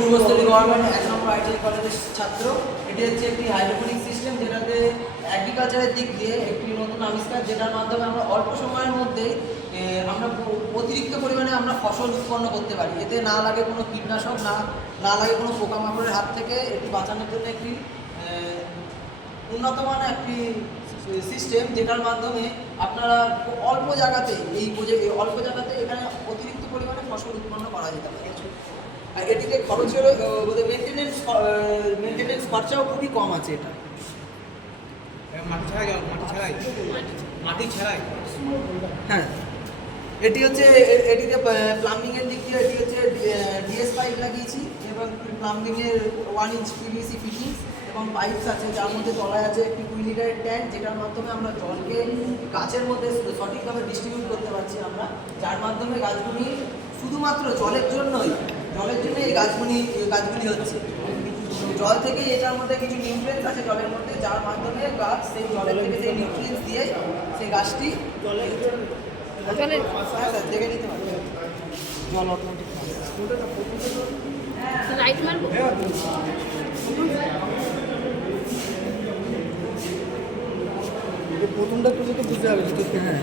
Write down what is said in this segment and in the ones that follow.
Purbasthali government 1 নম্বর ITI কলেজের ছাত্র। এটি হচ্ছে একটি হাইড্রোপনিক সিস্টেম, যেটাতে অ্যাগ্রিকালচারের দিক দিয়ে একটি নতুন আবিষ্কার, যেটার মাধ্যমে আমরা অল্প সময়ের মধ্যেই আমরা অতিরিক্ত পরিমাণে আমরা ফসল উৎপন্ন করতে পারি। এতে না লাগে কোনো কীটনাশক, না লাগে কোনো পোকামাকড়ের হাত থেকে এটি বাঁচানোর জন্য একটি উন্নত মানের একটি সিস্টেম, যেটার মাধ্যমে আপনারা অল্প জায়গাতে অল্প জায়গাতে এখানে অতিরিক্ত পরিমাণে ফসল উৎপন্ন করা যেতে পারে। আর এটিতে খরচের মেনটেনেন্স খরচাও খুবই কম আছে। এটা মাটি ছাড়াই হ্যাঁ, এটি হচ্ছে এটিতে প্লাম্বিংয়ের দিক দিয়ে এটি হচ্ছে ডিএস পাইপ লাগিয়েছি এবং প্লাম্বিংয়ের 1 ইঞ্চ পিভিসি ফিটিংস এবং পাইপস আছে, যার মধ্যে তলায় আছে একটি 2 লিটারের ট্যাঙ্ক, যেটার মাধ্যমে আমরা জলকে গাছের মধ্যে সঠিকভাবে ডিস্ট্রিবিউট করতে পারছি আমরা, যার মাধ্যমে গাছগুলি শুধুমাত্র জলের জন্যই এই গাছগুলি হচ্ছে। জল থেকে এটার মধ্যে কিছু নিউট্রিয়েন্টস আছে জলের মধ্যে, যার মাধ্যমে গাছ সেই জলের থেকে সেই নিউট্রিয়েন্টস দিয়ে সেই গাছটি দেখে নিতে পারে। জল অটোমেটিক রাইট মারবো। প্রথমটা তুলে তো বুঝতে হবে। হ্যাঁ,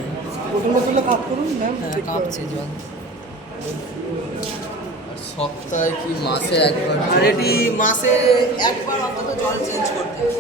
প্রথমটা তুলে কাজ করুন ম্যাম। কাঁপছে জল। সপ্তাহে কি মাসে একবার? আর এটি মাসে একবার অন্তত জল চেঞ্জ করতে হবে।